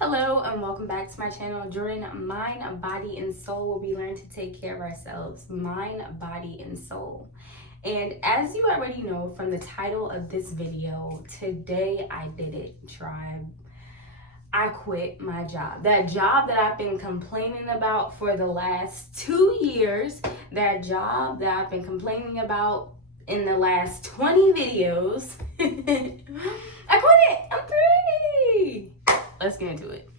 Hello and welcome back to my channel. During Mind, Body, and Soul, where we learn to take care of ourselves. Mind, body, and soul. And as you already know from the title of this video, today I did it, tribe. I quit my job. That job that I've been complaining about for the last 2 years. That job that I've been complaining about in the last 20 videos. I quit it. I'm free. Let's get into it.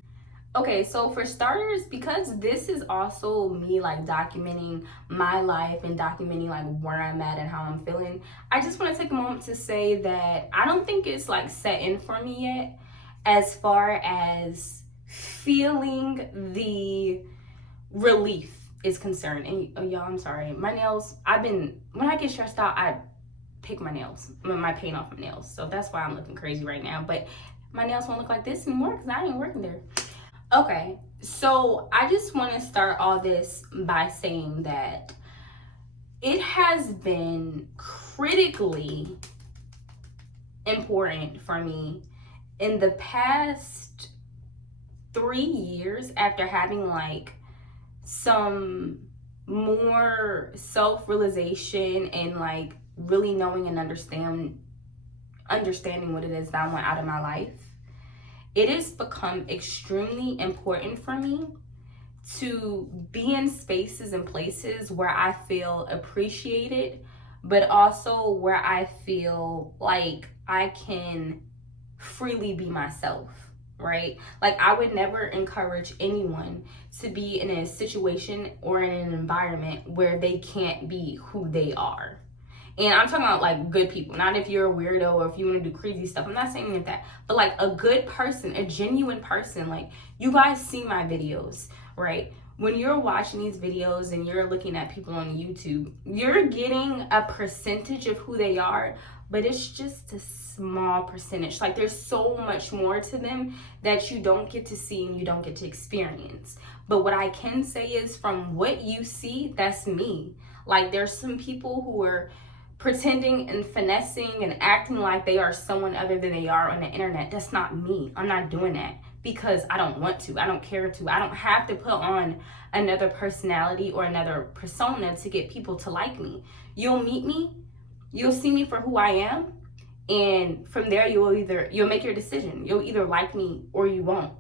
Okay, so for starters, because this is also me like documenting my life and documenting like where I'm at and how I'm feeling, I just want to take a moment to say that I don't think it's like set in for me yet as far as feeling the relief is concerned. And y'all, I'm sorry, my nails, when I get stressed out, I pick my nails, my paint off my nails. So that's why I'm looking crazy right now. But my nails won't look like this anymore because I ain't working there. Okay, so I just want to start all this by saying that it has been critically important for me in the past 3 years, after having like some more self-realization and like really knowing and understanding what it is that I want out of my life. It has become extremely important for me to be in spaces and places where I feel appreciated, but also where I feel like I can freely be myself, right? Like, I would never encourage anyone to be in a situation or in an environment where they can't be who they are. And I'm talking about like good people, not if you're a weirdo or if you want to do crazy stuff. I'm not saying any of that, but like a good person, a genuine person. Like, you guys see my videos, right? When you're watching these videos and you're looking at people on YouTube, you're getting a percentage of who they are, but it's just a small percentage. Like, there's so much more to them that you don't get to see and you don't get to experience. But what I can say is, from what you see, that's me. Like, there's some people who are pretending and finessing and acting like they are someone other than they are on the internet. That's not me. I'm not doing that because I don't want to. I don't care to. I don't have to put on another personality or another persona to get people to like me. You'll meet me, you'll see me for who I am, and from there you'll make your decision. You'll either like me or you won't.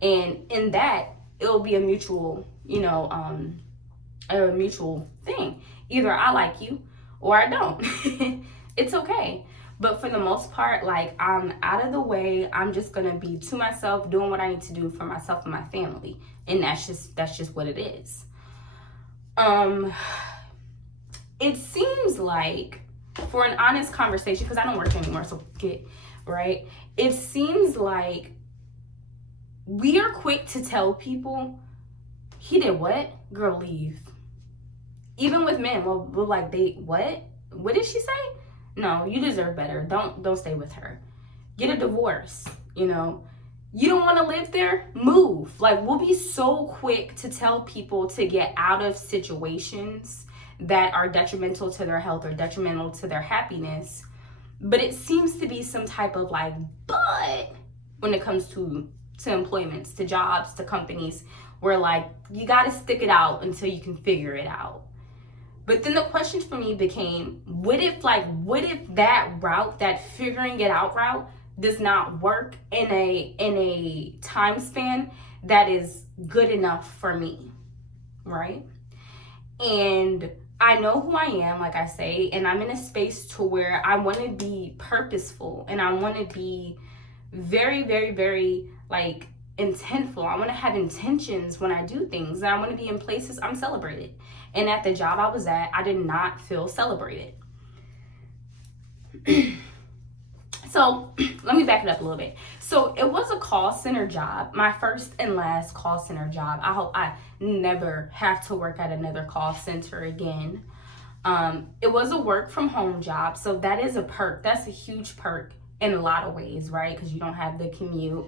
And in that, it'll be a mutual, a mutual thing. Either I like you or I don't. It's okay. But for the most part, like, I'm out of the way. I'm just gonna be to myself, doing what I need to do for myself and my family. And that's just what it is. It seems like, for an honest conversation, because I don't work anymore, so get right. It seems like we are quick to tell people, he did what? Girl, leave. Even with men, we'll like, what did she say? No, you deserve better. Don't stay with her. Get a divorce. You don't want to live there? Move. Like, we'll be so quick to tell people to get out of situations that are detrimental to their health or detrimental to their happiness. But it seems to be some type of like, but when it comes to employments, to jobs, to companies, where like, you got to stick it out until you can figure it out. But then the question for me became, what if that route, that figuring it out route, does not work in a time span that is good enough for me, right? And I know who I am, like I say, and I'm in a space to where I want to be purposeful and I want to be very, very, very like intentful. I want to have intentions when I do things, and I want to be in places I'm celebrated. And at the job I was at, I did not feel celebrated. So let me back it up a little bit. So it was a call center job, my first and last call center job. I hope I never have to work at another call center again. It was a work from home job, so that is a perk. That's a huge perk in a lot of ways, right? Because you don't have the commute.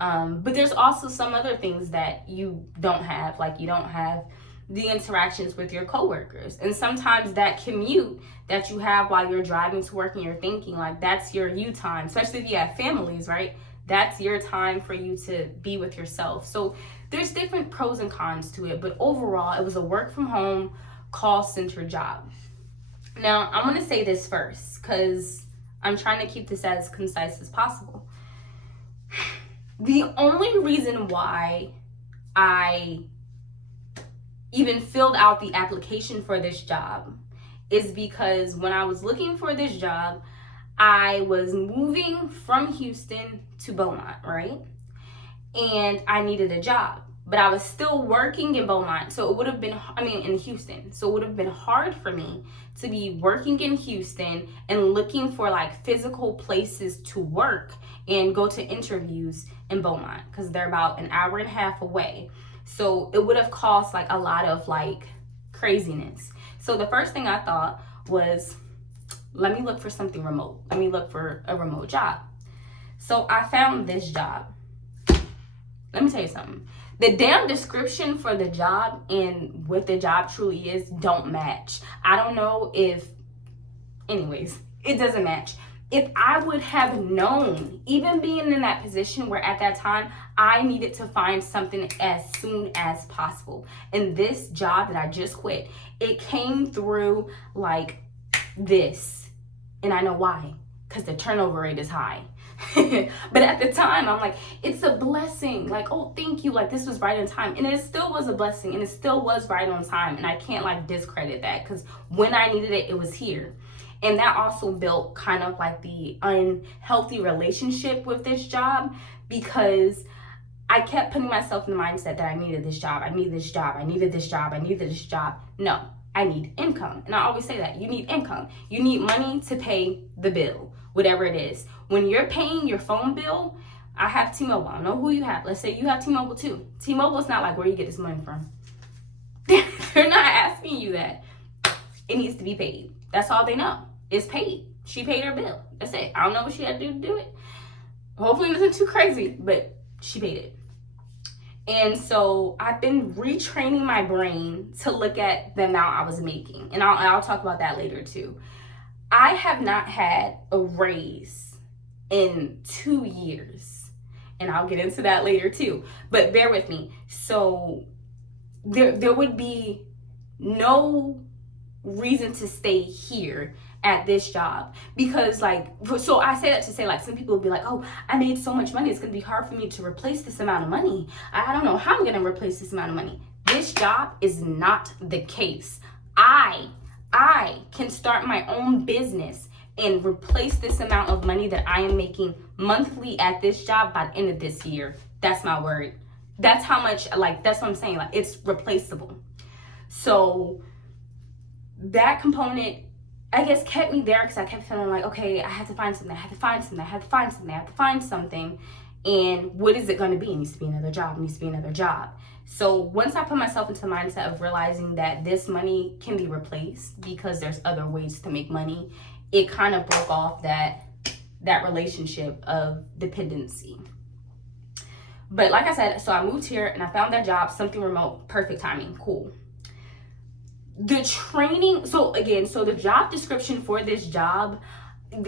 But there's also some other things that you don't have, like you don't have the interactions with your coworkers. And sometimes that commute that you have while you're driving to work and you're thinking, like, that's your you time, especially if you have families, right? That's your time for you to be with yourself. So there's different pros and cons to it, but overall, it was a work from home call center job. Now, I'm going to say this first because I'm trying to keep this as concise as possible. The only reason why I even filled out the application for this job is because when I was looking for this job, I was moving from Houston to Beaumont, right? And I needed a job, but I was still working in Beaumont. So it would have been, in Houston. So it would have been hard for me to be working in Houston and looking for like physical places to work and go to interviews in Beaumont because they're about an hour and a half away. So it would have cost like a lot of like craziness. So the first thing I thought was, let me look for something remote. Let me look for a remote job. So I found this job. Let me tell you something. The damn description for the job and what the job truly is don't match. I don't know if, anyways, it doesn't match. If I would have known, even being in that position where at that time I needed to find something as soon as possible. And this job that I just quit, it came through like this. And I know why, because the turnover rate is high. But at the time, I'm like, it's a blessing. Like, oh, thank you. Like, this was right on time. And it still was a blessing. And it still was right on time. And I can't, like, discredit that. Because when I needed it, it was here. And that also built kind of, like, the unhealthy relationship with this job. Because I kept putting myself in the mindset that I needed this job. I needed this job. I needed this job. I needed this job. No, I need income. And I always say that. You need income. You need money to pay the bill, whatever it is. When you're paying your phone bill, I have T-Mobile. I don't know who you have. Let's say you have T-Mobile too. T-Mobile is not like where you get this money from. They're not asking you that. It needs to be paid. That's all they know. It's paid. She paid her bill. That's it. I don't know what she had to do to do it. Hopefully nothing too crazy, but she paid it. And so I've been retraining my brain to look at the amount I was making. And I'll talk about that later too. I have not had a raise in 2 years. And I'll get into that later too. But bear with me. So there would be no reason to stay here at this job because so I say that to say like some people will be like, oh, I made so much money, it's gonna be hard for me to replace this amount of money. I don't know how I'm gonna replace this amount of money. This job is not the case. I can start my own business and replace this amount of money that I am making monthly at this job by the end of this year. That's my word. That's how much, that's what I'm saying. Like, it's replaceable. So that component, I guess, kept me there because I kept feeling like, okay, I have to find something. I have to find something. I have to find something. I have to find something. And what is it going to be? It needs to be another job. It needs to be another job. So once I put myself into the mindset of realizing that this money can be replaced because there's other ways to make money, it kind of broke off that relationship of dependency. But like I said, so I moved here and I found that job, something remote, perfect timing, cool. The training, so the job description for this job,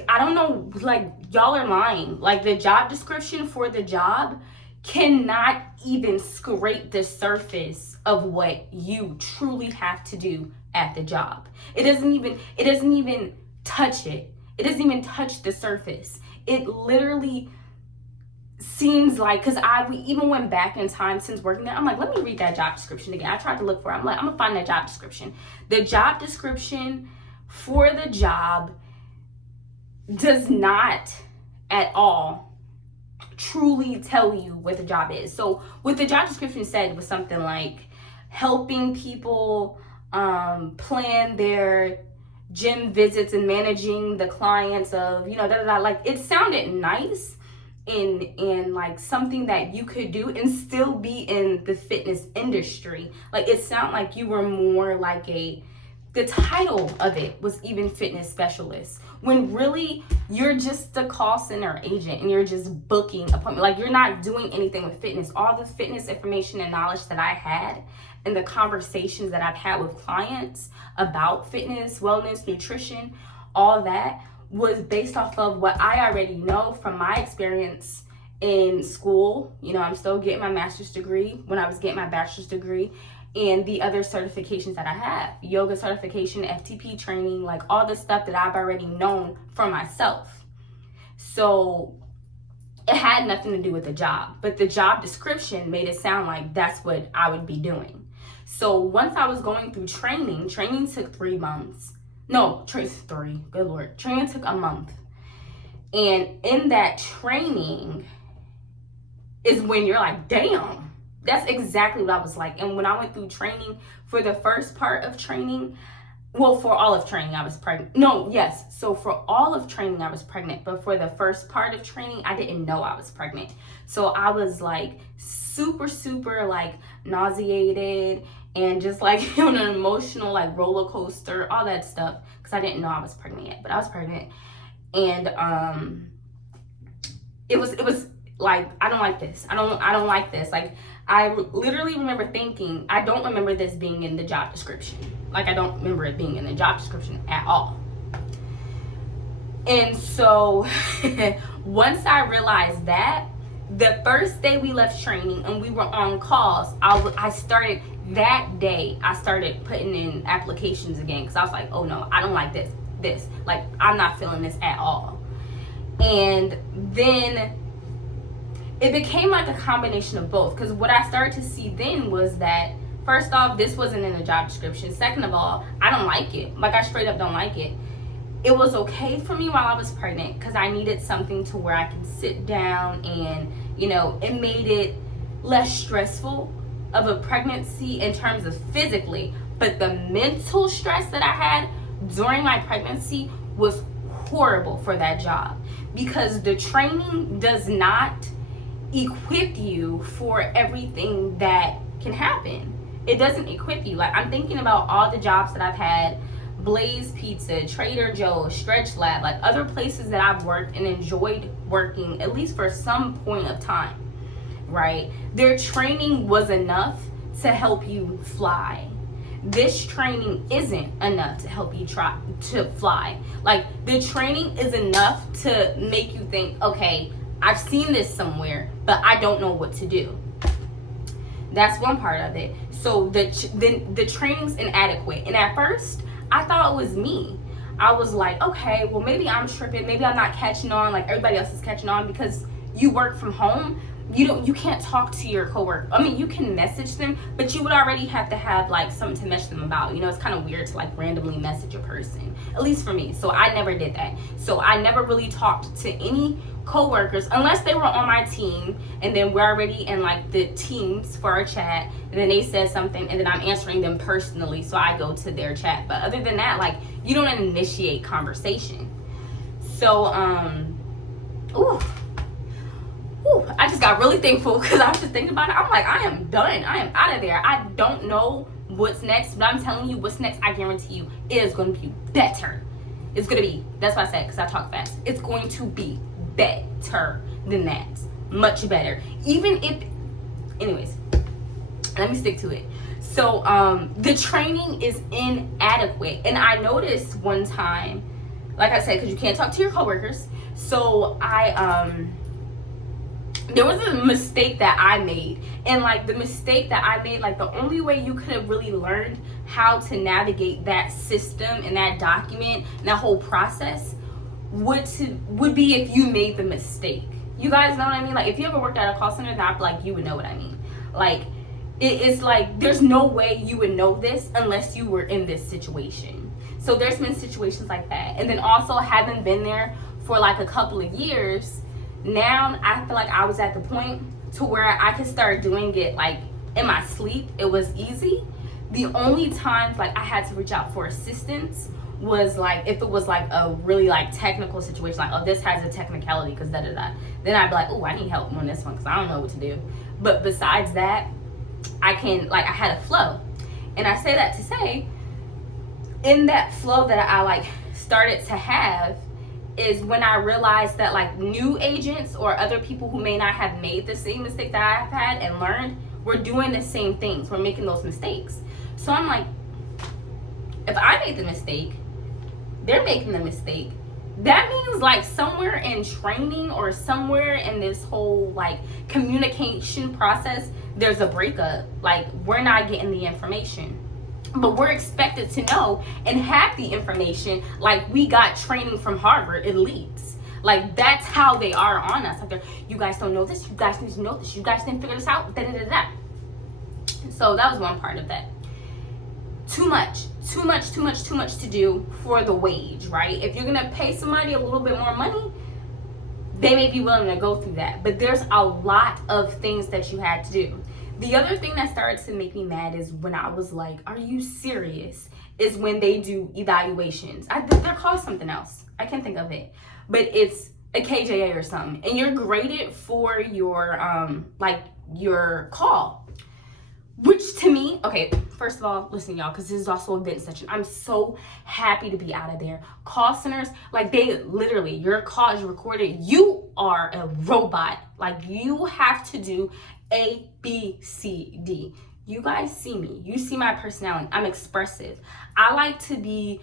I don't know, like, y'all are lying. Like, the job description for the job cannot even scrape the surface of what you truly have to do at the job. It doesn't even touch it. It doesn't even touch the surface. It literally seems like, because we even went back in time since working there. I'm like, let me read that job description again. I tried to look for it. I'm like, I'm gonna find that job description. The job description for the job does not at all truly tell you what the job is. So what the job description said was something like helping people plan their gym visits and managing the clients of, like, it sounded nice and like something that you could do and still be in the fitness industry. Like, it sounded like you were more like the title of it was even fitness specialist, when really you're just a call center agent and you're just booking appointments. Like, you're not doing anything with fitness. All the fitness information and knowledge that I had and the conversations that I've had with clients about fitness, wellness, nutrition, all that was based off of what I already know from my experience in school. I'm still getting my master's degree when I was getting my bachelor's degree, and the other certifications that I have, yoga certification, FTP training, like all the stuff that I've already known for myself. So it had nothing to do with the job, but the job description made it sound like that's what I would be doing. So once I was going through training took 3 months. No, 3, good Lord. Training took a month. And in that training is when you're like, damn, that's exactly what I was like. And when I went through training, for the first part of training, well, for all of training, I was pregnant. No, yes. So for all of training, I was pregnant. But for the first part of training, I didn't know I was pregnant. So I was like super, super like nauseated and just like on an emotional like roller coaster, all that stuff. Because I didn't know I was pregnant yet, but I was pregnant. And it was like, I don't like this. I don't like this. Like, I literally remember thinking, I don't remember this being in the job description. Like, I don't remember it being in the job description at all. And so once I realized that, the first day we left training and we were on calls, I started that day, I started putting in applications again, because I was like, oh no, I don't like this. Like, I'm not feeling this at all. And then it became like a combination of both, because what I started to see then was that, first off, this wasn't in the job description. Second of all, I don't like it. Like, I straight up don't like it. It was okay for me while I was pregnant because I needed something to where I can sit down and, it made it less stressful of a pregnancy in terms of physically. But the mental stress that I had during my pregnancy was horrible for that job, because the training does not equip you for everything that can happen. It doesn't equip you. Like, I'm thinking about all the jobs that I've had, Blaze Pizza, Trader Joe's, Stretch Lab, like other places that I've worked and enjoyed working, at least for some point of time, right? Their training was enough to help you fly. This training isn't enough to help you try to fly. Like, the training is enough to make you think, okay, I've seen this somewhere, but I don't know what to do. That's one part of it. So the training's inadequate. And at first, I thought it was me. I was like, okay, well, maybe I'm tripping. Maybe I'm not catching on like everybody else is catching on, because you work from home. You can't talk to your coworker. I mean, you can message them, but you would already have to have like something to message them about. It's kind of weird to like randomly message a person, at least for me. So I never did that. So I never really talked to any coworkers unless they were on my team, and then we're already in like the teams for our chat, and then they said something, and then I'm answering them personally, so I go to their chat. But other than that, like, you don't initiate conversation. So I just got really thankful, because I was just thinking about it. I'm like, I am done. I am out of there. I don't know what's next, but I'm telling you what's next, I guarantee you, it is going to be better. It's going to be, that's why I said, because I talk fast. It's going to be better than that. Much better. Even if, anyways, let me stick to it. So the training is inadequate. And I noticed one time, like I said, because you can't talk to your coworkers. So there was a mistake that I made. And like the mistake that I made, like the only way you could have really learned how to navigate that system and that document and that whole process would be if you made the mistake. You guys know what I mean? Like, if you ever worked at a call center, that like you would know what I mean. Like, it's like there's no way you would know this unless you were in this situation. So there's been situations like that. And then also, having been there for like a couple of years, now I feel like I was at the point to where I could start doing it like in my sleep. It was easy. The only times like I had to reach out for assistance was like if it was like a really like technical situation, like, oh, this has a technicality because da-da-da. Then I'd be like, oh, I need help on this one because I don't know what to do. But besides that, I had a flow. And I say that to say, in that flow that I like started to have is when I realized that like new agents or other people who may not have made the same mistake that I've had and learned, we're doing the same things. We're making those mistakes. So I'm like, if I made the mistake, they're making the mistake, that means like somewhere in training or somewhere in this whole like communication process, there's a breakup. Like, we're not getting the information, but we're expected to know and have the information like we got training from Harvard elites. Like, that's how they are on us. Like, you guys don't know this, you guys need to know this, you guys didn't figure this out, da da da da. So that was one part of that. Too much to do for the wage, right? If you're gonna pay somebody a little bit more money, they may be willing to go through that, but there's a lot of things that you had to do. The other thing that started to make me mad is when I was like, are you serious? Is when they do evaluations. They're called something else, I can't think of it, but it's a KJA or something, and you're graded for your like your call. Which to me, okay, first of all, listen, y'all, because this is also a event section. I'm so happy to be out of there. Call centers, like, they literally, your call is recorded. You are a robot. Like, you have to do A, B, C, D. You guys see me. You see my personality. I'm expressive. I like to be,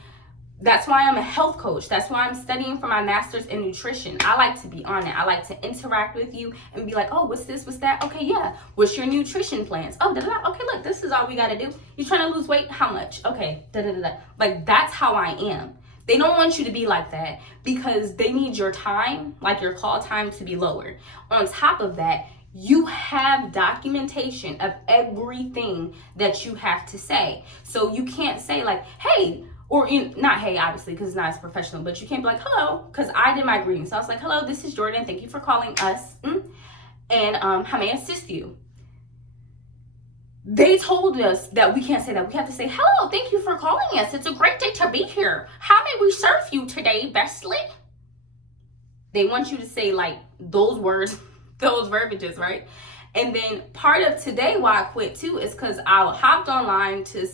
that's why I'm a health coach. That's why I'm studying for my master's in nutrition. I like to be on it. I like to interact with you and be like, oh, what's this, what's that? Okay, yeah. What's your nutrition plans? Oh, da-da-da. Okay, look, this is all we got to do. You trying to lose weight? How much? Okay, da-da-da-da. Like, that's how I am. They don't want you to be like that because they need your time, like your call time, to be lower. On top of that, you have documentation of everything that you have to say. So you can't say like, hey, or not hey, obviously, because it's not as professional, but you can't be like, hello, because I did my greetings. So I was like, hello, this is Jordan. Thank you for calling us. And how may I assist you? They told us that we can't say that. We have to say, hello, thank you for calling us. It's a great day to be here. How may we serve you today, bestly? They want you to say like those words, those verbiages, right? And then part of today why I quit too is because I hopped online to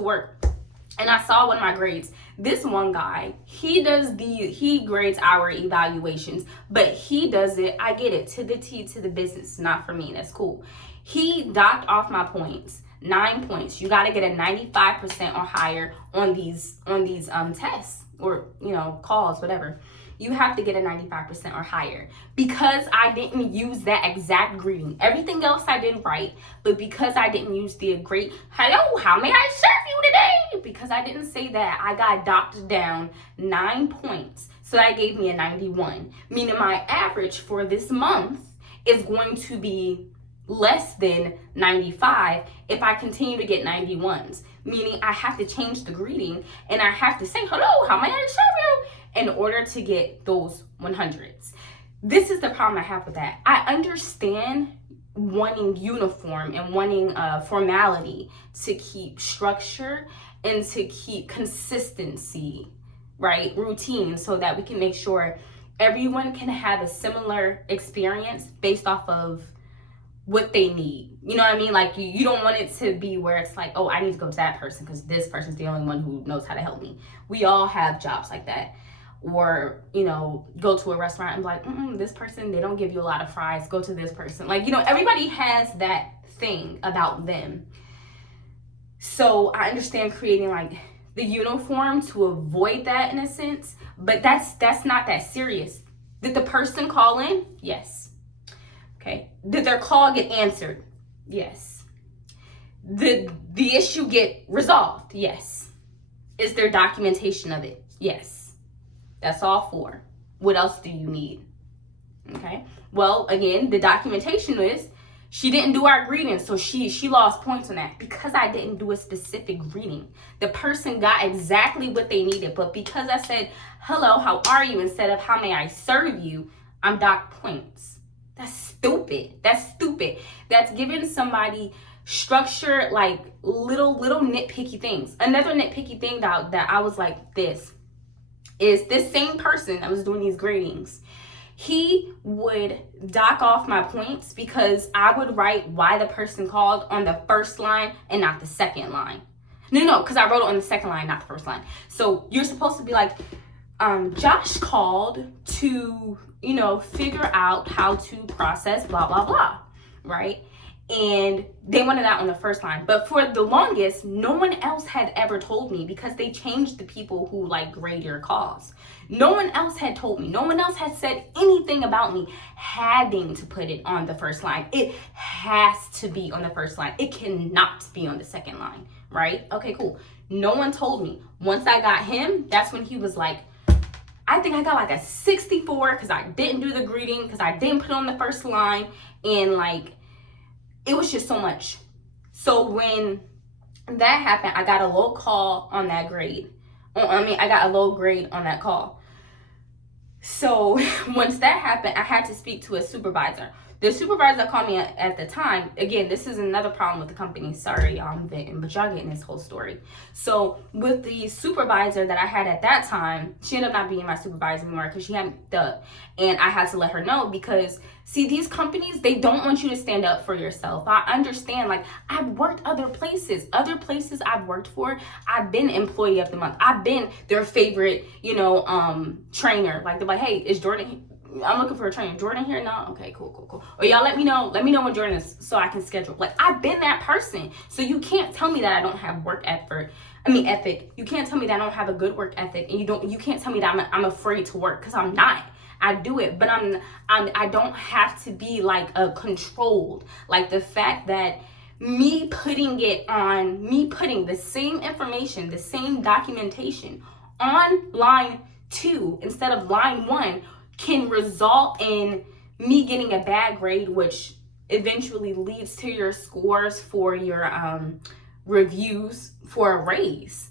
work. And I saw one of my grades. This one guy, he grades our evaluations, but he does it, I get it, to the T, to the business. Not for me, that's cool. He docked off my points, 9 points. You gotta get a 95% or higher on these tests or, calls, whatever. You have to get a 95% or higher because I didn't use that exact greeting. Everything else I did right, but because I didn't use the great, hello, how may I serve you today? Because I didn't say that, I got docked down 9 points. So that gave me a 91, meaning my average for this month is going to be less than 95 if I continue to get 91s, meaning I have to change the greeting and I have to say, hello, how may I serve you? In order to get those 100s. This is the problem I have with that. I understand wanting uniform and wanting formality to keep structure and to keep consistency, right? Routine, so that we can make sure everyone can have a similar experience based off of what they need. You know what I mean? Like, you don't want it to be where it's like, oh, I need to go to that person because this person's the only one who knows how to help me. We all have jobs like that. Or, go to a restaurant and be like, this person, they don't give you a lot of fries, go to this person. Like, everybody has that thing about them. So I understand creating like the uniform to avoid that in a sense, but that's not that serious. Did the person call in? Yes. Okay. Did their call get answered? Yes. Did the issue get resolved? Yes. Is there documentation of it? Yes. That's all 4. What else do you need? Okay. Well, again, the documentation is she didn't do our greeting, so she lost points on that because I didn't do a specific greeting. The person got exactly what they needed, but because I said, hello, how are you, instead of how may I serve you, I'm docked points. That's stupid. That's giving somebody structure, like little nitpicky things. Another nitpicky thing that I was like, this same person that was doing these gradings. He would dock off my points because I would write why the person called on the first line and not the second line. No, because I wrote it on the second line, not the first line. So you're supposed to be like, Josh called to, figure out how to process blah, blah, blah, right? and they wanted that on the first line. But for the longest, no one else had ever told me, because they changed the people who like grade your calls. No one else had told me. No one else had said anything about me having to put it on the first line. It has to be on the first line. It cannot be on the second line, right? Okay, cool. No one told me. Once I got him, that's when he was like, I think I got like a 64 because I didn't do the greeting, because I didn't put it on the first line, and like, it was just so much. So when that happened, I got a low call on that grade. I got a low grade on that call. So once that happened, I had to speak to a supervisor. The supervisor that called me at the time, again, this is another problem with the company. Sorry, y'all, I'm venting, but y'all getting this whole story. So with the supervisor that I had at that time, she ended up not being my supervisor anymore because she had and I had to let her know, because see, these companies, they don't want you to stand up for yourself. I understand. Like, I've worked other places I've worked for. I've been employee of the month. I've been their favorite, trainer. Like, they're like, hey, is Jordan, I'm looking for a trainer. Jordan here? No? Okay, cool. Or y'all let me know when Jordan is so I can schedule. Like, I've been that person. So you can't tell me that I don't have ethic. You can't tell me that I don't have a good work ethic. And you can't tell me that I'm afraid to work, because I'm not. I do it, but I don't have to be like a controlled. Like, the fact that me putting the same information, the same documentation on line 2 instead of line 1 can result in me getting a bad grade, which eventually leads to your scores for your reviews for a raise.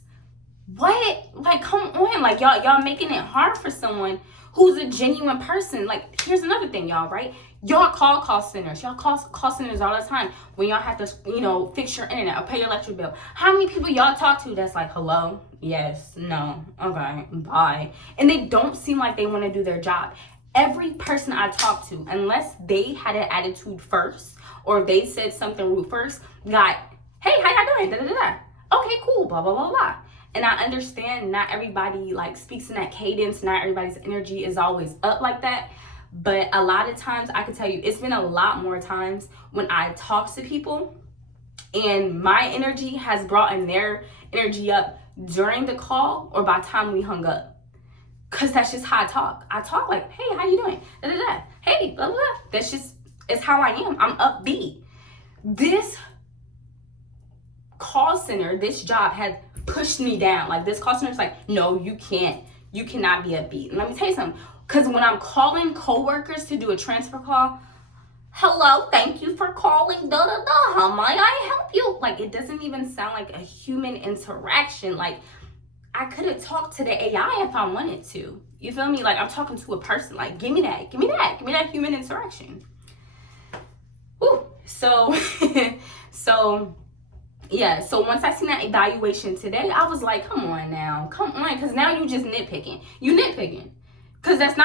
What? Like, come on. Like, y'all making it hard for someone who's a genuine person. Like, here's another thing, y'all, right? Y'all call centers. Y'all call centers all the time when y'all have to, fix your internet or pay your electric bill. How many people y'all talk to that's like, hello? Yes, no, okay, bye. And they don't seem like they want to do their job. Every person I talk to, unless they had an attitude first or they said something rude first, got, hey, how y'all doing? Da-da-da-da. Okay, cool, blah, blah, blah, blah. And I understand not everybody like speaks in that cadence. Not everybody's energy is always up like that. But a lot of times, I can tell you, it's been a lot more times when I talk to people and my energy has brought in their energy up during the call or by the time we hung up. Because that's just how I talk. I talk like, hey, how you doing? Da, da, da. Hey, blah, blah, blah. That's just, it's how I am. I'm upbeat. This call center, this job had pushed me down. Like, this call center is like, no, you cannot be upbeat. And let me tell you something, because when I'm calling coworkers to do a transfer call, hello, thank you for calling, da da da, how may I help you? Like, it doesn't even sound like a human interaction. Like, I could have talked to the AI if I wanted to. You feel me? Like, I'm talking to a person. Like, give me that human interaction. Ooh. So yeah, so once I seen that evaluation today, I was like, come on, because now you just nitpicking. You nitpicking. Because that's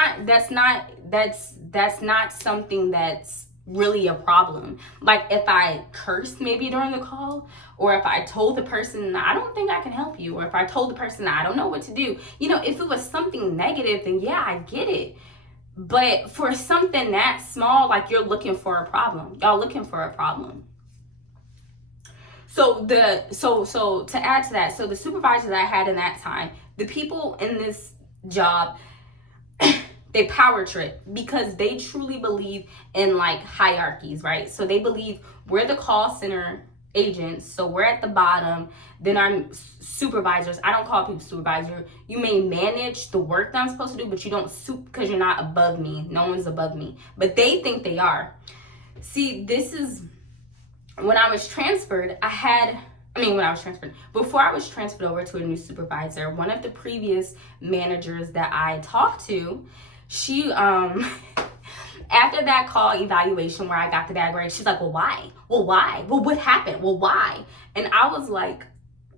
not something that's really a problem. Like, if I cursed maybe during the call, or if I told the person, I don't think I can help you, or if I told the person, I don't know what to do. If it was something negative, then yeah, I get it. But for something that small, like, you're looking for a problem. Y'all looking for a problem. So to add to that, so the supervisor that I had in that time, the people in this job, they power trip because they truly believe in like hierarchies, right? So they believe we're the call center agents, so we're at the bottom, then our supervisors. I don't call people supervisor. You may manage the work that I'm supposed to do, but you don't because you're not above me. No one's above me, but they think they are. See, this is when I was transferred. Before I was transferred over to a new supervisor, one of the previous managers that I talked to, she after that call evaluation where I got the bad grade, she's like, well, why? Well, what happened? Well, why? And I was like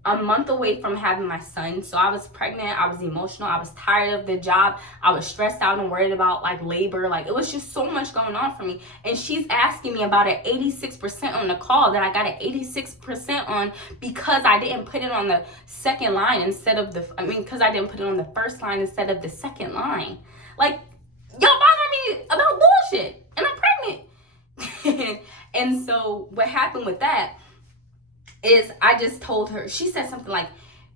a month away from having my son. So I was pregnant. I was emotional. I was tired of the job. I was stressed out and worried about like labor. Like, it was just so much going on for me. And she's asking me about an 86% on the call that I got an 86% on because I didn't put it on the second line because I didn't put it on the first line instead of the second line. Like, y'all bother me about bullshit, and I'm pregnant. And so what happened with that is I just told her, she said something like,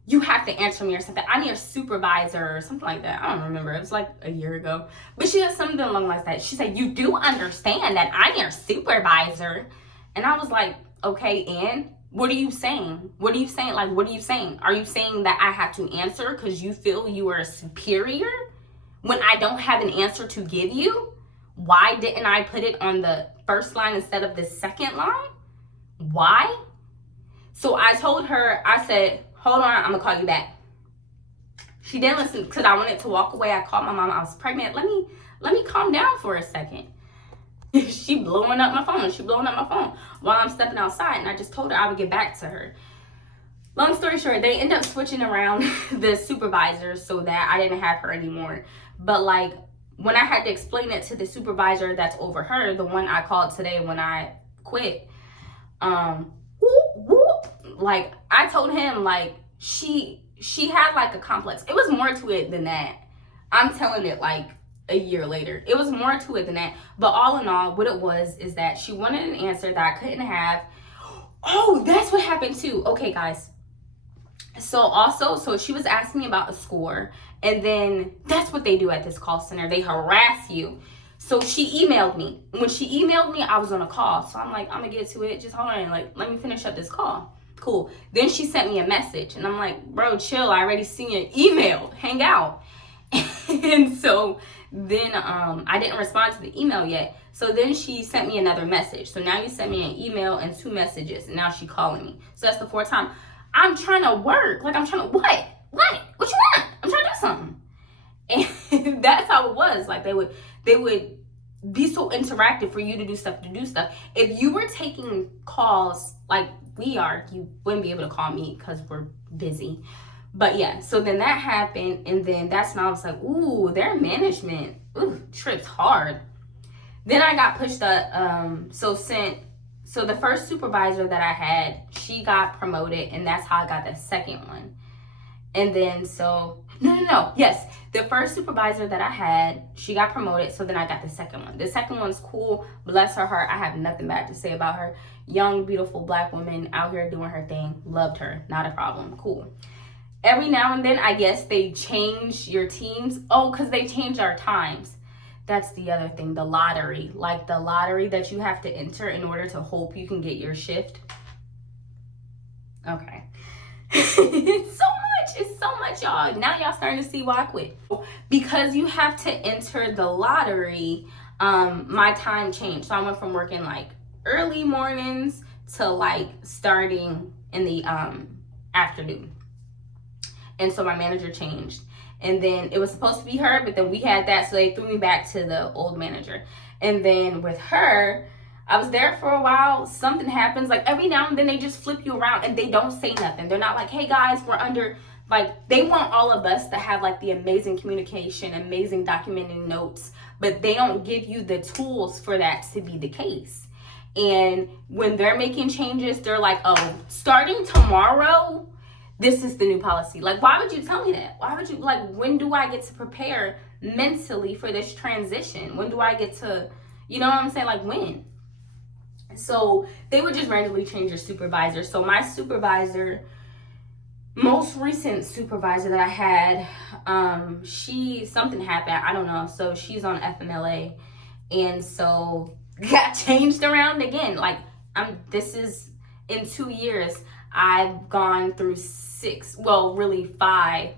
you have to answer me or something. I need a supervisor or something like that. I don't remember. It was like a year ago. But she said something along like that. She said, you do understand that I need a supervisor. And I was like, okay, and what are you saying? What are you saying? Like, what are you saying? Are you saying that I have to answer because you feel you are a superior when I don't have an answer to give you? Why didn't I put it on the first line instead of the second line? Why? So I told her, I said, hold on, I'm gonna call you back. She didn't listen because I wanted to walk away. I called my mom. I was pregnant. Let me calm down for a second. She blowing up my phone. She blowing up my phone while I'm stepping outside. And I just told her I would get back to her. Long story short, they end up switching around the supervisor so that I didn't have her anymore. But like when I had to explain it to the supervisor that's over her, the one I called today when I quit, like I told him like she had like a complex. It was more to it than that. I'm telling it like a year later. It was more to it than that. But all in all, what it was is that she wanted an answer that I couldn't have. Oh, that's what happened too. Okay, guys. So she was asking me about a score, and then that's what they do at this call center. They harass you. So she emailed me. When she emailed me, I was on a call. So I'm like, I'm gonna get to it. Just hold on, like, let me finish up this call. Cool. Then she sent me a message, and I'm like, bro, chill. I already seen your email. Hang out. And so then I didn't respond to the email yet. So then she sent me another message. So now you sent me an email and 2 messages, and now she's calling me. So that's the 4th time. I'm trying to work. Like, I'm trying to, what? What you want? I'm trying to do something. And that's how it was. Like, they would be so interactive for you to do stuff. If you were taking calls like we are, you wouldn't be able to call me because we're busy. But yeah, so then that happened, and then that's when I was like, ooh, their management, trips hard. Then I got pushed up, so the first supervisor that I had, she got promoted, and that's how I got the second one. And then yes, the first supervisor that I had, she got promoted, so then I got the second one. The second one's cool, bless her heart, I have nothing bad to say about her. Young, beautiful black woman out here doing her thing, loved her, not a problem, cool. Every now and then, I guess they change your teams. Oh, because they change our times. That's the other thing, the lottery. Like the lottery that you have to enter in order to hope you can get your shift. Okay. It's so much, y'all. Now y'all starting to see why I quit. Because you have to enter the lottery, my time changed. So I went from working like early mornings to like starting in the afternoon. And so my manager changed. And then it was supposed to be her, but then we had that, so they threw me back to the old manager. And then with her, I was there for a while. Something happens. Like every now and then they just flip you around and they don't say nothing. They're not like, hey guys, we're under, like they want all of us to have like the amazing communication, amazing documenting notes, but they don't give you the tools for that to be the case. And when they're making changes, they're like, oh, starting tomorrow, this is the new policy. Like, why would you tell me that? Why would you, like, when do I get to prepare mentally for this transition? When do I get to, you know what I'm saying? Like, when? So they would just randomly change your supervisor. So my supervisor, most recent supervisor that I had, something happened. I don't know. So she's on FMLA. And so got changed around again. Like, this is in 2 years. I've gone through 6, well, really 5.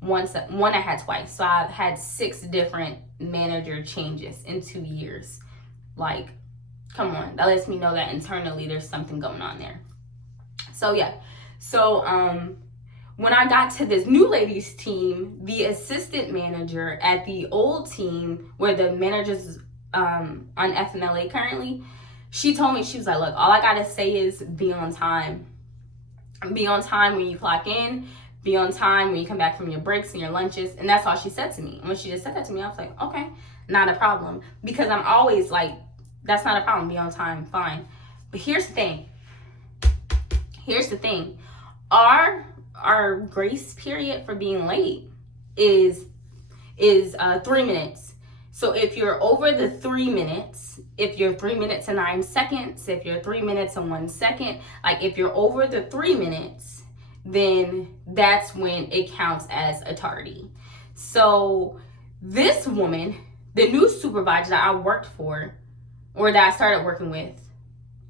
One I had twice. So I've had 6 different manager changes in 2 years. Like, come on. That lets me know that internally there's something going on there. So yeah. So when I got to this new ladies team, the assistant manager at the old team where the manager's on FMLA currently, she told me, she was like, look, all I gotta say is be on time. Be on time when you clock in, be on time when you come back from your breaks and your lunches. And that's all she said to me. And when she just said that to me, I was like, okay, not a problem. Because I'm always like, that's not a problem, be on time, fine. But here's the thing. Our grace period for being late is 3 minutes. So if you're over the 3 minutes, if you're 3 minutes and 9 seconds, if you're 3 minutes and 1 second, like if you're over the 3 minutes, then that's when it counts as a tardy. So this woman, the new supervisor that I worked for, or that I started working with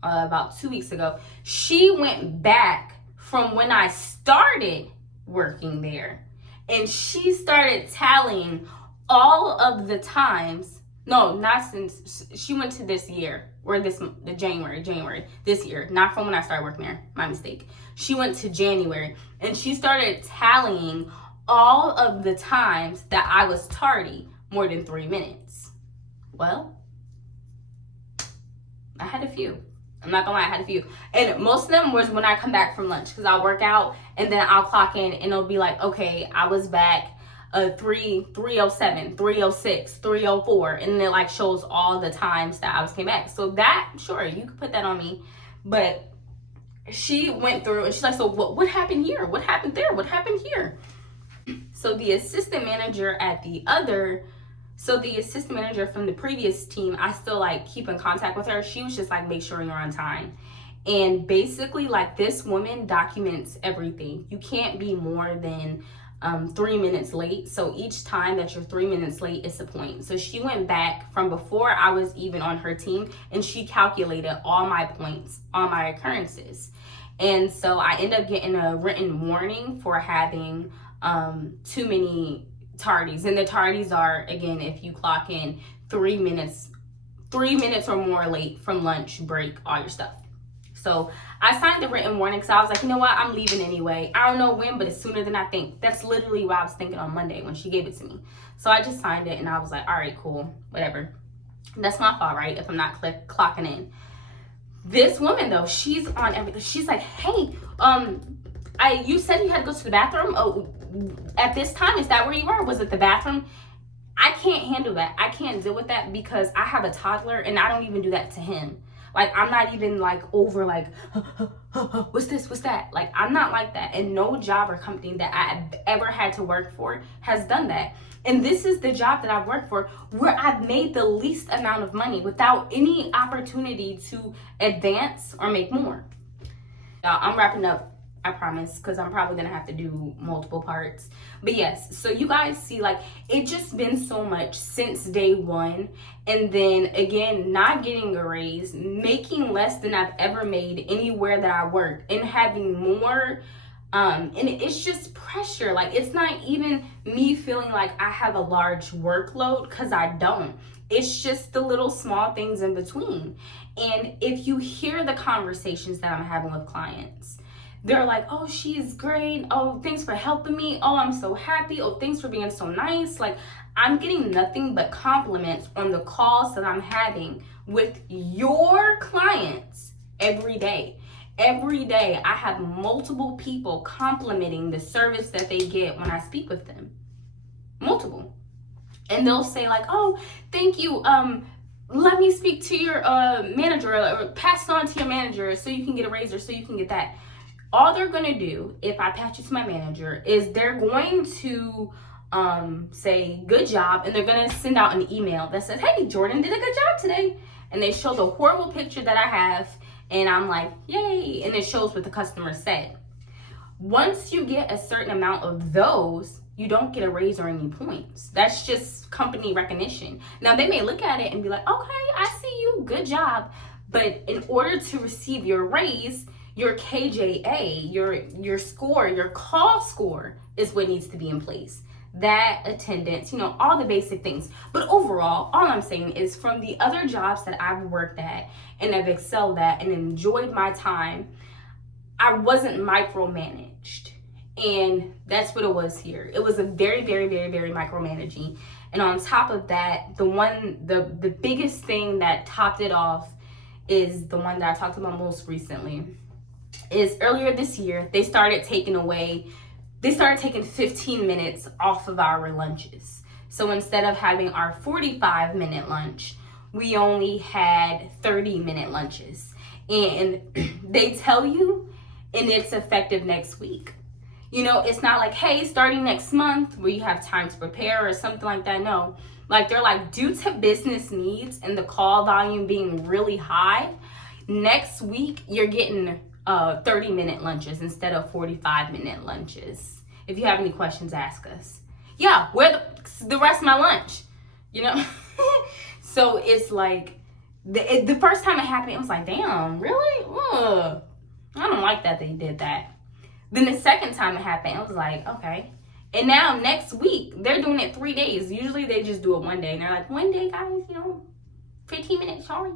about 2 weeks ago, she went back from when I started working there, and she started tallying all of the times. No, not since she went to this year, or the January this year, not from when I started working there. My mistake. She went to January, and she started tallying all of the times that I was tardy more than 3 minutes. Well, I had a few. I'm not gonna lie, I had a few. And most of them was when I come back from lunch, because I'll work out and then I'll clock in and it'll be like, okay, I was back 3:07, 3:06, 3:04, and it like shows all the times that I came back. So that, sure, you could put that on me. But she went through and she's like, so what happened here? What happened there? What happened here? So the assistant manager from the previous team, I still like keep in contact with her. She was just like, make sure you're on time. And basically, like, this woman documents everything. You can't be more than 3 minutes late. So each time that you're 3 minutes late, it's a point. So she went back from before I was even on her team, and she calculated all my points, all my occurrences. And so I ended up getting a written warning for having too many tardies. And the tardies are, again, if you clock in 3 minutes or more late from lunch, break, all your stuff. So I signed the written warning because I was like, you know what, I'm leaving anyway. I don't know when, but it's sooner than I think. That's literally what I was thinking on Monday when she gave it to me. So I just signed it, and I was like, all right, cool, whatever. That's my fault, right, if I'm not clocking in. This woman, though, she's on everything. She's like, hey, you said you had to go to the bathroom. Oh, at this time, is that where you were? Was it the bathroom? I can't handle that. I can't deal with that because I have a toddler, and I don't even do that to him. Like, I'm not even like over like, what's this, what's that? Like, I'm not like that. And no job or company that I've ever had to work for has done that. And this is the job that I've worked for where I've made the least amount of money without any opportunity to advance or make more. I'm wrapping up, I promise, because I'm probably going to have to do multiple parts. But yes, so you guys see, like, it just been so much since day one. And then, again, not getting a raise, making less than I've ever made anywhere that I worked, and having more. And it's just pressure. Like, it's not even me feeling like I have a large workload, because I don't. It's just the little small things in between. And if you hear the conversations that I'm having with clients, they're like, oh, she's great. Oh, thanks for helping me. Oh, I'm so happy. Oh, thanks for being so nice. Like, I'm getting nothing but compliments on the calls that I'm having with your clients every day. Every day, I have multiple people complimenting the service that they get when I speak with them. Multiple. And they'll say like, oh, thank you. Let me speak to your manager, or pass it on to your manager so you can get a raise, or so you can get that. All they're going to do, if I patch you to my manager, is they're going to say, good job, and they're going to send out an email that says, hey, Jordan did a good job today. And they show the horrible picture that I have, and I'm like, yay, and it shows what the customer said. Once you get a certain amount of those, you don't get a raise or any points. That's just company recognition. Now, they may look at it and be like, okay, I see you, good job. But in order to receive your raise, your KJA, your score, your call score is what needs to be in place. That, attendance, all the basic things. But overall, all I'm saying is, from the other jobs that I've worked at and have excelled at and enjoyed my time, I wasn't micromanaged. And that's what it was here. It was a very, very, very, very micromanaging. And on top of that, the biggest thing that topped it off is the one that I talked about most recently. Is earlier this year, they started taking 15 minutes off of our lunches. So instead of having our 45-minute lunch, we only had 30-minute lunches. And they tell you, and it's effective next week. It's not like, hey, starting next month where you have time to prepare or something like that. No, Like, they're like, due to business needs and the call volume being really high, next week you're getting 30-minute lunches instead of 45-minute lunches. If you have any questions, ask us. Yeah, where the rest of my lunch? You know? So it's like, the first time it happened, it was like, damn, really? Ugh. I don't like that they did that. Then the second time it happened, it was like, okay. And now next week, they're doing it 3 days. Usually they just do it one day. And they're like, one day, guys, 15 minutes, sorry.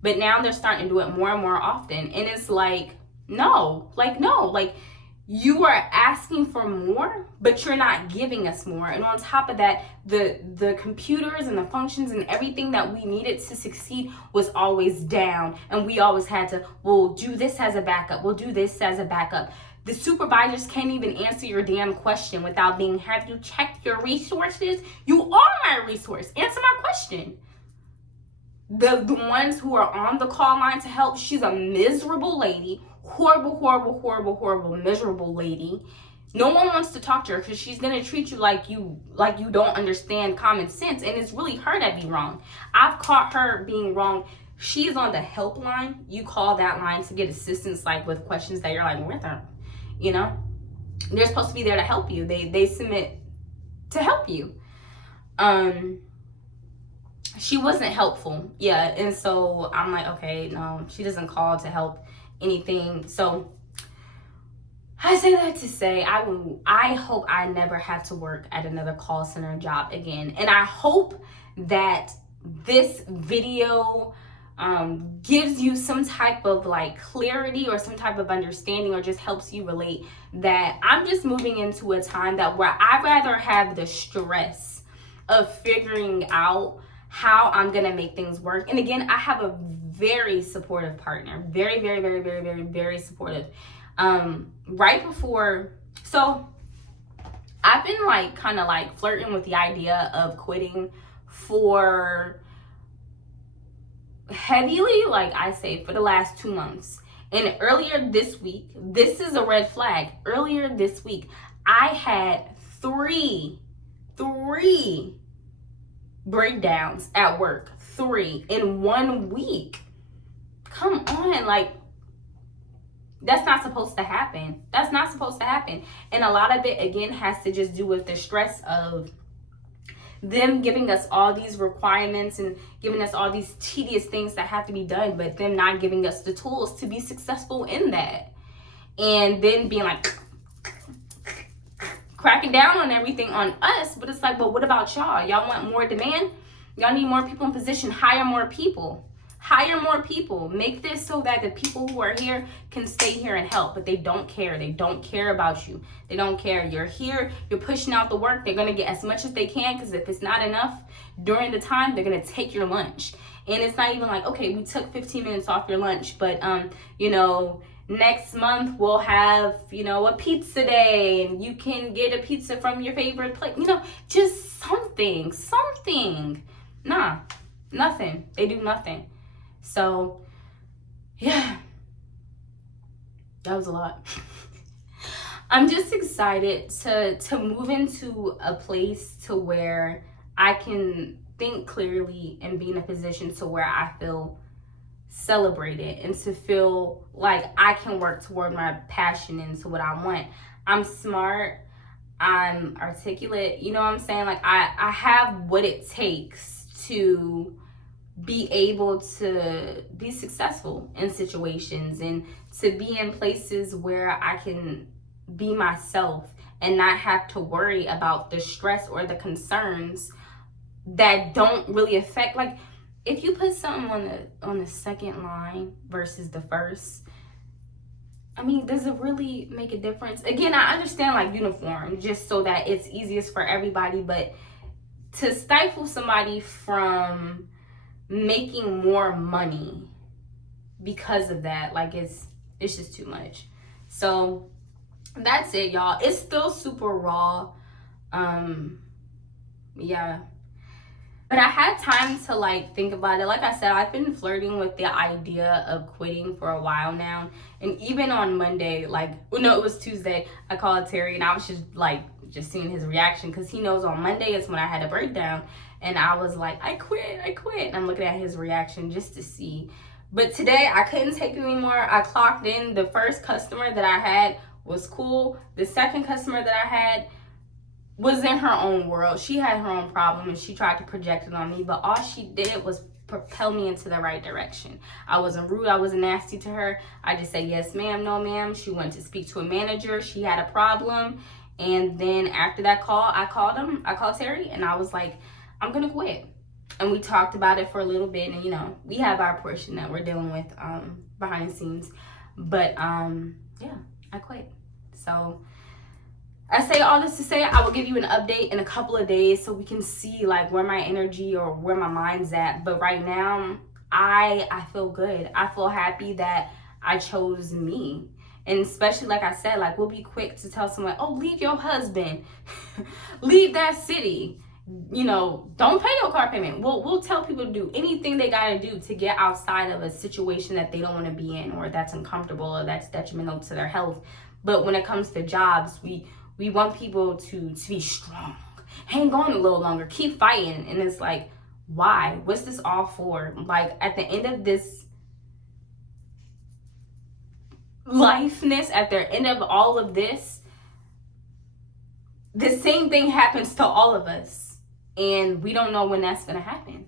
But now they're starting to do it more and more often. And it's like, no. You are asking for more, but you're not giving us more. And on top of that, the computers and the functions and everything that we needed to succeed was always down. And we always had to, we'll do this as a backup. We'll do this as a backup. The supervisors can't even answer your damn question without being, have you checked your resources? You are my resource. Answer my question. The ones who are on the call line to help, she's a miserable lady. Horrible, miserable lady. No one wants to talk to her because she's gonna treat you like you don't understand common sense, and it's really her that be wrong. I've caught her being wrong. She's on the helpline. You call that line to get assistance, like with questions that you're like, where them? They're supposed to be there to help you. They submit to help you. She wasn't helpful. Yeah, and so I'm like, okay, no, she doesn't call to help anything. So I say that to say I hope I never have to work at another call center job again. And I hope that this video gives you some type of like clarity or some type of understanding, or just helps you relate that I'm just moving into a time that where I'd rather have the stress of figuring out how I'm gonna make things work. And again, I have a very supportive partner, very supportive. Right before, so I've been like kind of like flirting with the idea of quitting for heavily, like I say, for the last 2 months. And earlier this week, this is a red flag. Earlier this week, I had three breakdowns at work. 3 in 1 week. Come on, like, that's not supposed to happen. That's not supposed to happen. And a lot of it, again, has to just do with the stress of them giving us all these requirements and giving us all these tedious things that have to be done, but them not giving us the tools to be successful in that. And then being like, cracking down on everything on us. But it's like, but what about y'all? Y'all want more demand? Y'all need more people in position. Hire more people. Hire more people. Make this so that the people who are here can stay here and help. But they don't care. They don't care about you. They don't care. You're here. You're pushing out the work. They're going to get as much as they can, because if it's not enough during the time, they're going to take your lunch. And it's not even like, okay, we took 15 minutes off your lunch, but, next month we'll have, a pizza day, and you can get a pizza from your favorite place. Just something. Nah, nothing. They do nothing. So, yeah, that was a lot. I'm just excited to move into a place to where I can think clearly and be in a position to where I feel celebrated and to feel like I can work toward my passion and to what I want. I'm smart. I'm articulate. You know what I'm saying? Like, I have what it takes to be able to be successful in situations and to be in places where I can be myself and not have to worry about the stress or the concerns that don't really affect, like, if you put something on the second line versus the first, I mean, does it really make a difference? Again, I understand like uniform just so that it's easiest for everybody, but to stifle somebody from making more money because of that, like, it's just too much. So that's it, y'all. It's still super raw. Yeah. But I had time to like think about it. Like I said, I've been flirting with the idea of quitting for a while now. And even on Monday, it was Tuesday, I called Terry and I was just seeing his reaction, because he knows on Monday is when I had a breakdown. And I was like, I quit. And I'm looking at his reaction just to see. But today I couldn't take it anymore. I clocked in. The first customer that I had was cool. The second customer that I had was in her own world. She had her own problem and she tried to project it on me, but all she did was propel me into the right direction. I wasn't rude, I wasn't nasty to her. I just said yes ma'am, no ma'am. She went to speak to a manager, she had a problem, and then after that call, I called Terry and I was like, I'm gonna quit. And we talked about it for a little bit, and we have our portion that we're dealing with behind the scenes. But yeah, I quit. So I say all this to say I will give you an update in a couple of days so we can see like where my energy or where my mind's at. But right now, I feel good. I feel happy that I chose me. And especially like I said, like we'll be quick to tell someone, oh, leave your husband, leave that city. Don't pay your car payment. We'll tell people to do anything they gotta do to get outside of a situation that they don't want to be in, or that's uncomfortable, or that's detrimental to their health. But when it comes to jobs, we want people to be strong, hang on a little longer, keep fighting. And it's like, why? What's this all for? Like at the end of this lifeness, at the end of all of this, the same thing happens to all of us. And we don't know when that's going to happen.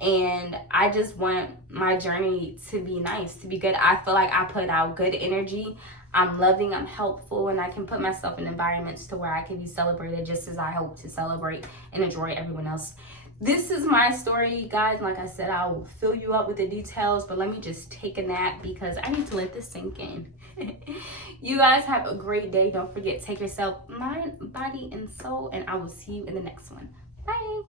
And I just want my journey to be nice, to be good. I feel like I put out good energy. I'm loving, I'm helpful, and I can put myself in environments to where I can be celebrated just as I hope to celebrate and enjoy everyone else. This is my story, guys. Like I said, I'll fill you up with the details, but let me just take a nap because I need to let this sink in. You guys have a great day. Don't forget, take yourself, mind, body, and soul, and I will see you in the next one. Bye.